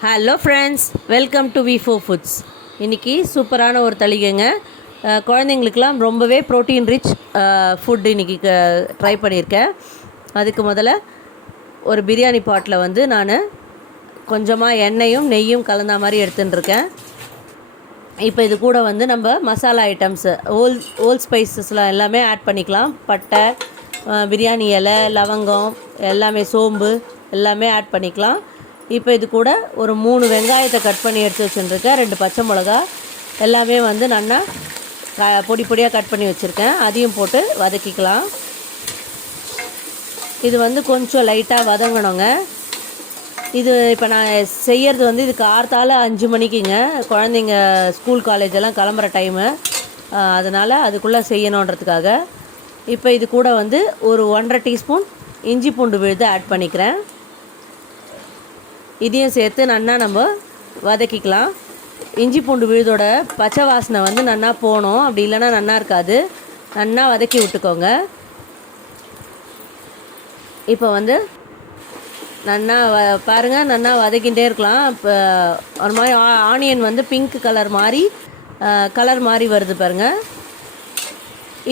Hello friends welcome to V four foods இன்றைக்கி சூப்பரான ஒரு தளிகைங்க. அஹ், குழந்தைங்களுக்கெல்லாம் ரொம்பவே ப்ரோட்டீன் ரிச் ஃபுட் இன்றைக்கி ட்ரை பண்ணியிருக்கேன். அதுக்கு முதல்ல ஒரு பிரியாணி பாட்டில் வந்து நான் கொஞ்சமாக எண்ணெயும் நெய்யும் கலந்த மாதிரி எடுத்துன்னு இருக்கேன் இப்போ இது கூட வந்து நம்ம மசாலா ஐட்டம்ஸு ஓல் ஓல் ஸ்பைசஸ்லாம் எல்லாமே ஆட் பண்ணிக்கலாம். பட்டை பிரியாணி இலை லவங்கம் எல்லாமே சோம்பு எல்லாமே ஆட் பண்ணிக்கலாம். இப்போ இது கூட ஒரு மூணு வெங்காயத்தை கட் பண்ணி எடுத்து வச்சுருக்கேன். ரெண்டு பச்சை மிளகா எல்லாமே வந்து நல்லா க பொடி பொடியாக கட் பண்ணி வச்சுருக்கேன். அதையும் போட்டு வதக்கிக்கலாம். இது வந்து கொஞ்சம் லைட்டாக வதங்கணுங்க. இது இப்போ நான் செய்யறது வந்து இதுக்கு கார்த்தால அஞ்சு மணிக்குங்க. குழந்தைங்க ஸ்கூல் காலேஜ் எல்லாம் கிளம்புற டைமு அதனால் அதுக்குள்ளே செய்யணுன்றதுக்காக. இப்போ இது கூட வந்து ஒரு ஒன்றரை டீஸ்பூன் இஞ்சி பூண்டு விழுது ஆட் பண்ணிக்கிறேன். இதையும் சேர்த்து நன்னா நம்ம வதக்கிக்கலாம். இஞ்சி பூண்டு விழுதோட பச்சை வாசனை வந்து நன்னா போகணும். அப்படி இல்லைன்னா நன்னா இருக்காது. நன்னா வதக்கி விட்டுக்கோங்க. இப்போ வந்து நன்னா வ பாருங்கள் நன்னா வதக்கிட்டே இருக்கலாம். இப்போ ஒரு மாதிரி ஆ- ஆனியன் வந்து பிங்க் கலர் மாதிரி கலர் மாதிரி வருது பாருங்கள்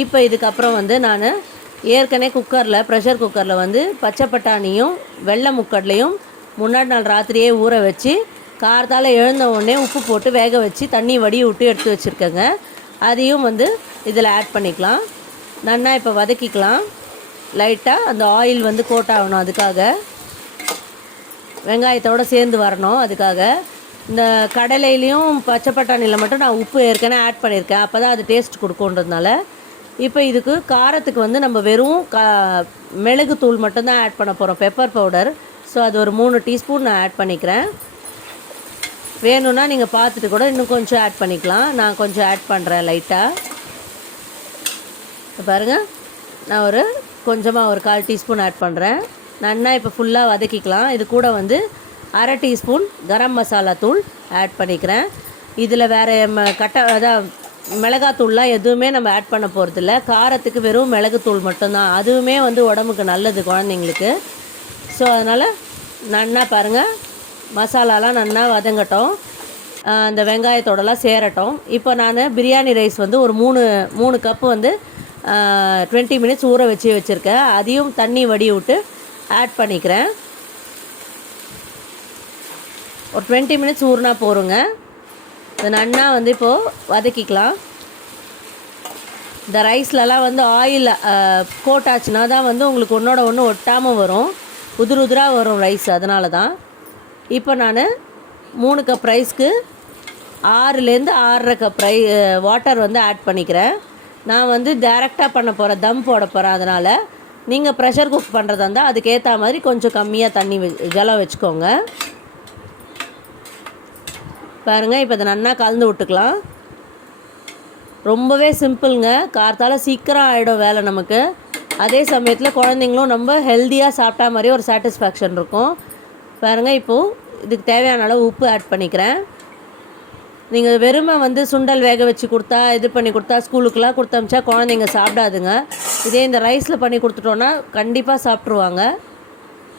இப்போ இதுக்கப்புறம் வந்து நான் ஏற்கனவே குக்கரில் ப்ரெஷர் குக்கரில் வந்து பச்சை பட்டாணியும் வெள்ளை முக்கடலையும் முன்னாடி நாள் ராத்திரியே ஊற வச்சு காரத்தால் எழுந்த உடனே உப்பு போட்டு வேக வச்சு தண்ணி வடி விட்டு எடுத்து வச்சுருக்கேங்க. அதையும் வந்து இதில் ஆட் பண்ணிக்கலாம். நன்னா இப்போ வதக்கிக்கலாம். லைட்டாக அந்த ஆயில் வந்து கோட் ஆகணும் அதுக்காக. வெங்காயத்தோடு சேர்ந்து வரணும் அதுக்காக. இந்த கடலையிலையும் பச்சை பட்டாணியில் மட்டும் நான் உப்பு ஏற்கனவே ஆட் பண்ணியிருக்கேன். அப்போ தான் அது டேஸ்ட் கொடுக்குன்றதுனால இப்போ இதுக்கு காரத்துக்கு வந்து நம்ம வெறும் கா மிளகுத்தூள் மட்டும்தான் ஆட் பண்ண போகிறோம் பெப்பர் பவுடர் ஸோ அது ஒரு மூணு டீஸ்பூன் நான் ஆட் பண்ணிக்கிறேன். வேணும்னா நீங்கள் பார்த்துட்டு கூட இன்னும் கொஞ்சம் ஆட் பண்ணிக்கலாம். நான் கொஞ்சம் ஆட் பண்ணுறேன் லைட்டாக பாருங்கள் நான் ஒரு கொஞ்சமாக ஒரு கால் டீஸ்பூன் ஆட் பண்ணுறேன் நன்னா இப்போ ஃபுல்லாக வதக்கிக்கலாம். இது கூட வந்து அரை டீஸ்பூன் கரம் மசாலா தூள் ஆட் பண்ணிக்கிறேன். இதில் வேறு ம கட்ட அதான் மிளகாத்தூள்லாம் எதுவுமே நம்ம ஆட் பண்ண போகிறதில்ல காரத்துக்கு வெறும் மிளகுத்தூள் மட்டும்தான். அதுவுமே வந்து உடம்புக்கு நல்லது குழந்தைங்களுக்கு. ஸோ அதனால் நன்னா பாருங்கள் மசாலாலாம் நல்லா வதங்கட்டும். அந்த வெங்காயத்தோடலாம் சேரட்டும். இப்போ நான் பிரியாணி ரைஸ் வந்து ஒரு மூணு மூணு கப்பு வந்து டுவெண்ட்டி மினிட்ஸ் ஊற வச்சு வச்சுருக்கேன். அதையும் தண்ணி வடி விட்டு ஆட் பண்ணிக்கிறேன். ஒரு டுவெண்ட்டி மினிட்ஸ் ஊறினா போருங்க. இது நன்னா வந்து இப்போது வதக்கிக்கலாம். இந்த ரைஸ்லலாம் வந்து ஆயில் கோட் ஆச்சுன்னா தான் வந்து உங்களுக்கு ஒன்றோட ஒன்று ஒட்டாமல் வரும். உதிர் உதிராக வரும் ரைஸ் அதனால தான் இப்போ நான் மூணு கப் ரைஸ்க்கு ஆறுலேருந்து ஆறரை கப் ரை வாட்டர் வந்து ஆட் பண்ணிக்கிறேன். நான் வந்து டேரெக்டாக பண்ண போகிறேன் தம் போட போகிறேன் அதனால் நீங்கள் ப்ரெஷர் குக் பண்ணுறதா இருந்தால் அதுக்கேற்ற மாதிரி கொஞ்சம் கம்மியாக தண்ணி ஜலம் வச்சுக்கோங்க. பாருங்கள் இப்போ இதை நன்னா கலந்து விட்டுக்கலாம். ரொம்பவே சிம்பிளுங்க கார்த்தால் சீக்கிரம் ஆகிடும் வேலை நமக்கு. அதே சமயத்தில் குழந்தைங்களும் ரொம்ப ஹெல்த்தியாக சாப்பிட்டா மாதிரி ஒரு சாட்டிஸ்ஃபேக்ஷன் இருக்கும். பாருங்கள் இப்போது இதுக்கு தேவையான அளவு உப்பு ஆட் பண்ணிக்கிறேன். நீங்கள் வெறுமை வந்து சுண்டல் வேக வச்சு கொடுத்தா இது பண்ணி கொடுத்தா ஸ்கூலுக்கெலாம் கொடுத்தமிச்சா குழந்தைங்க சாப்பிடாதுங்க. இதே இந்த ரைஸில் பண்ணி கொடுத்துட்டோன்னா கண்டிப்பாக சாப்பிட்ருவாங்க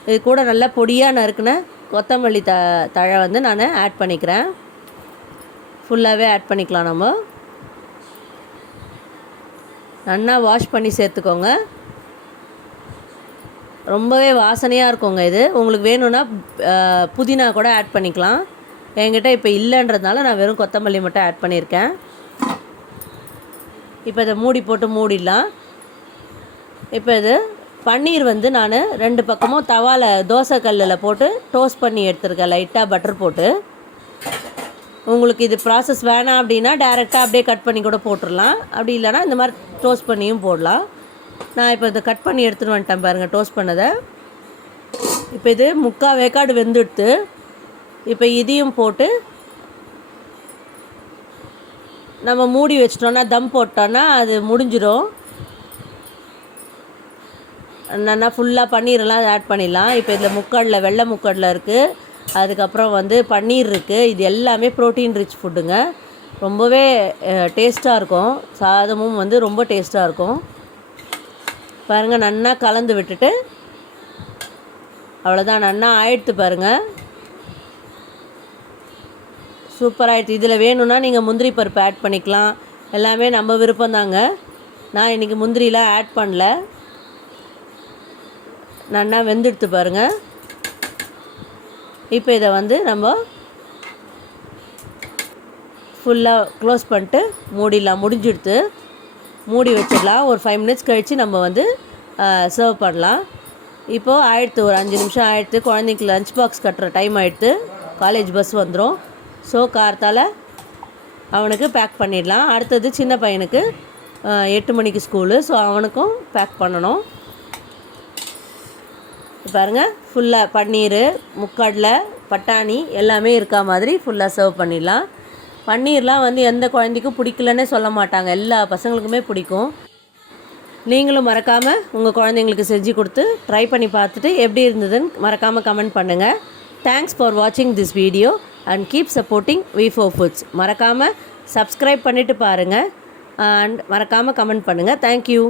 இது கூட நல்லா பொடியாக நறுக்குன கொத்தமல்லி த தழை வந்து நான் ஆட் பண்ணிக்கிறேன். ஃபுல்லாகவே ஆட் பண்ணிக்கலாம் நம்ம. நல்லா வாஷ் பண்ணி சேர்த்துக்கோங்க. ரொம்பவே வாசனையாக இருக்குங்க இது. உங்களுக்கு வேணும்னா புதினா கூட ஆட் பண்ணிக்கலாம். என்கிட்ட இப்போ இல்லைன்றதுனால நான் வெறும் கொத்தமல்லி மட்டும் ஆட் பண்ணியிருக்கேன். இப்போ இதை மூடி போட்டு மூடிடலாம். இப்போ இது பன்னீர் வந்து நான் ரெண்டு பக்கமும் தவால தோசை கல்லில் போட்டு டோஸ்ட் பண்ணி எடுத்துருக்கேன் லைட்டாக பட்டர் போட்டு. உங்களுக்கு இது ப்ராசஸ் வேணாம் அப்படின்னா டேரெக்டாக அப்படியே கட் பண்ணி கூட போட்டுடலாம். அப்படி இல்லைன்னா இந்த மாதிரி டோஸ்ட் பண்ணியும் போடலாம். நான் இப்போ இதை கட் பண்ணி எடுத்துகிட்டு வந்துட்டேன் பாருங்கள் டோஸ்ட் பண்ணதை. இப்போ இது முக்கால் வேக்காடு வெந்துடுத்து. இப்போ இதையும் போட்டு நம்ம மூடி வச்சிட்டோன்னா தம் போட்டோன்னா அது முடிஞ்சிடும். நல்லா ஃபுல்லாக பன்னீரெலாம் ஆட் பண்ணிடலாம். இப்போ இதில் முக்கடல வெள்ளை முக்கடல இருக்குது அதுக்கப்புறம் வந்து பன்னீர் இருக்குது இது எல்லாமே ப்ரோட்டீன் ரிச் ஃபுட்டுங்க ரொம்பவே டேஸ்ட்டாக இருக்கும். சாதமும் வந்து ரொம்ப டேஸ்ட்டாக இருக்கும். பாருங்கள் நன்னா கலந்து விட்டுட்டு அவ்வளோதான் நன்னா ஆயிடுத்து பாருங்கள் சூப்பராகிடுது இதில் வேணும்னா நீங்கள் முந்திரி பருப்பு ஆட் பண்ணிக்கலாம். எல்லாமே நம்ம விருப்பம்தாங்க. நான் இன்றைக்கி முந்திரிலாம் ஆட் பண்ணல. நல்லா வெந்தெடுத்து பாருங்கள் இப்போ இதை வந்து நம்ம ஃபுல்லாக க்ளோஸ் பண்ணிட்டு மூடிடலாம். முடிஞ்சிடுத்து. மூடி வச்சிடலாம். ஒரு ஃபைவ் மினிட்ஸ் கழித்து நம்ம வந்து சர்வ் பண்ணலாம். இப்போது ஆயிடுத்து ஒரு அஞ்சு நிமிஷம் ஆயிடுத்து குழந்தைக்கு லஞ்ச் பாக்ஸ் கட்டுற டைம் ஆயிடுத்து காலேஜ் பஸ் வந்துடும் ஸோ கார்த்தால் அவனுக்கு பேக் பண்ணிடலாம். அடுத்தது சின்ன பையனுக்கு எட்டு மணிக்கு ஸ்கூலு ஸோ அவனுக்கும் பேக் பண்ணணும். பாருங்க ஃபுல்லாக பன்னீர் முக்கடலை பட்டாணி எல்லாமே இருக்கா மாதிரி ஃபுல்லாக சர்வ் பண்ணிடலாம். பன்னீர்லாம் வந்து எந்த குழந்தைக்கும் பிடிக்கலன்னே சொல்ல மாட்டாங்க. எல்லா பசங்களுக்குமே பிடிக்கும். நீங்களும் மறக்காமல் உங்கள் குழந்தைங்களுக்கு செஞ்சு கொடுத்து ட்ரை பண்ணி பார்த்துட்டு எப்படி இருந்ததுன்னு மறக்காமல் கமெண்ட் பண்ணுங்கள் தேங்க்ஸ் ஃபார் வாட்சிங் this video and keep supporting V four foods மறக்காமல் சப்ஸ்கிரைப் பண்ணிவிட்டு பாருங்கள் அண்ட் மறக்காமல் கமெண்ட் பண்ணுங்கள் தேங்க்யூ